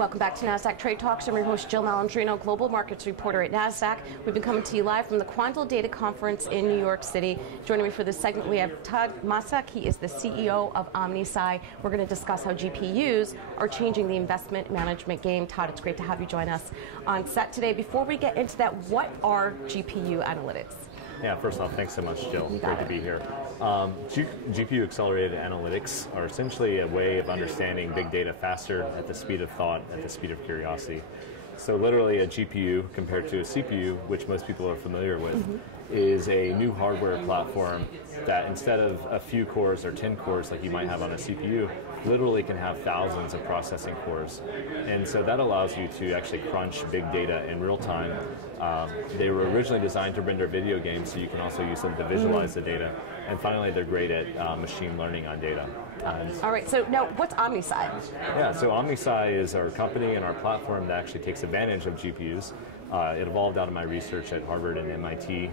Welcome back to Nasdaq Trade Talks. I'm your host, Jill Malandrino, Global Markets Reporter at Nasdaq. We've been coming to you live from the Quantal Data Conference in New York City. Joining me for this segment, we have Todd Masak. He is the CEO of OmniSci. We're going to discuss how GPUs are changing the investment management game. Todd, it's great to have you join us on set today. Before we get into that, what are GPU analytics? Yeah, first off, thanks so much, Jill. Great to be here. GPU accelerated analytics are essentially a way of understanding big data faster at the speed of thought, at the speed of curiosity. So literally a GPU compared to a CPU, which most people are familiar with, is a new hardware platform that instead of a few cores or 10 cores like you might have on a CPU, literally can have thousands of processing cores. And so that allows you to actually crunch big data in real time. They were originally designed to render video games, so you can also use them to visualize the data. And finally, they're great at machine learning on data. All right, so now what's OmniSci? Yeah, so OmniSci is our company and our platform that actually takes advantage of GPUs. It evolved out of my research at Harvard and MIT,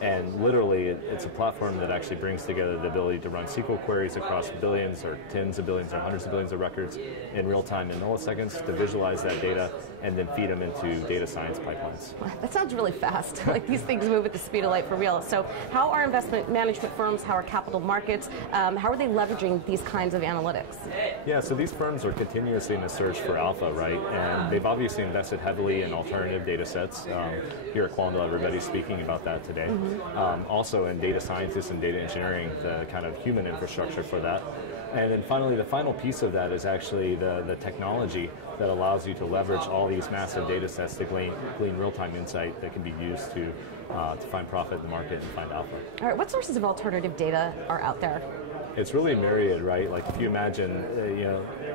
and literally it's a platform that actually brings together the ability to run SQL queries across billions or tens of billions or hundreds of billions of records in real time in milliseconds to visualize that data and then feed them into data science pipelines. That sounds really fast. Like these things move at the speed of light for real. So how are investment management firms, how are capital markets, how are they leveraging these kinds of analytics? Yeah, so these firms are continuously in a search for alpha, right? And they've obviously invested heavily in alternative data sets. Here at Quantal, everybody's speaking about that today. Also in data scientists and data engineering, the kind of human infrastructure for that. And then finally, the final piece of that is actually the technology that allows you to leverage all these massive data sets to glean real-time insight that can be used to find profit in the market and find alpha. All right, what sources of alternative data are out there? It's really myriad, right? Like if you imagine,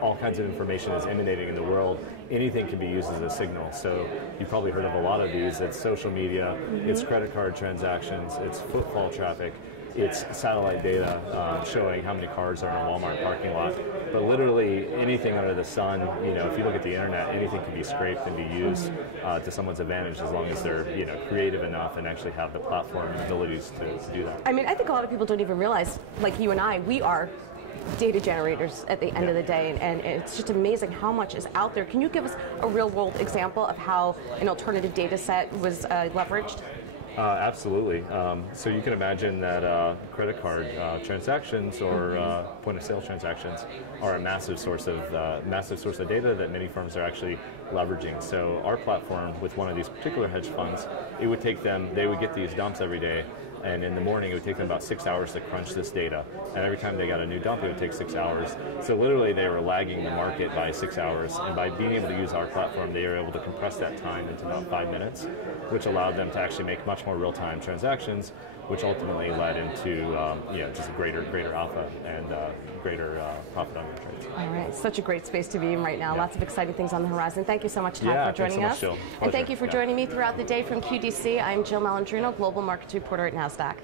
all kinds of information is emanating in the world, anything can be used as a signal. So you've probably heard of a lot of these. It's social media, it's credit card transactions, it's footfall traffic, it's satellite data showing how many cars are in a Walmart parking lot. But literally anything under the sun, if you look at the internet, anything can be scraped and be used to someone's advantage as long as they're creative enough and actually have the platform and abilities to do that. I mean, I think a lot of people don't even realize, like you and I, we are data generators at the end of the day, and it's just amazing how much is out there. Can you give us a real-world example of how an alternative data set was leveraged? Absolutely. So you can imagine that credit card transactions or point-of-sale transactions are a massive source of data that many firms are actually leveraging. So our platform, with one of these particular hedge funds, they would get these dumps every day. And in the morning, it would take them about 6 hours to crunch this data. And every time they got a new dump, it would take 6 hours. So literally, they were lagging the market by 6 hours. And by being able to use our platform, they were able to compress that time into about 5 minutes, which allowed them to actually make much more real-time transactions, which ultimately led into just greater alpha and greater profit on your trades. All right, such a great space to be in right now. Lots of exciting things on the horizon. Thank you so much, Todd, for joining us. Jill. And thank you for joining me throughout the day from QDC. I'm Jill Malandrino, Global Markets Reporter at Nasdaq.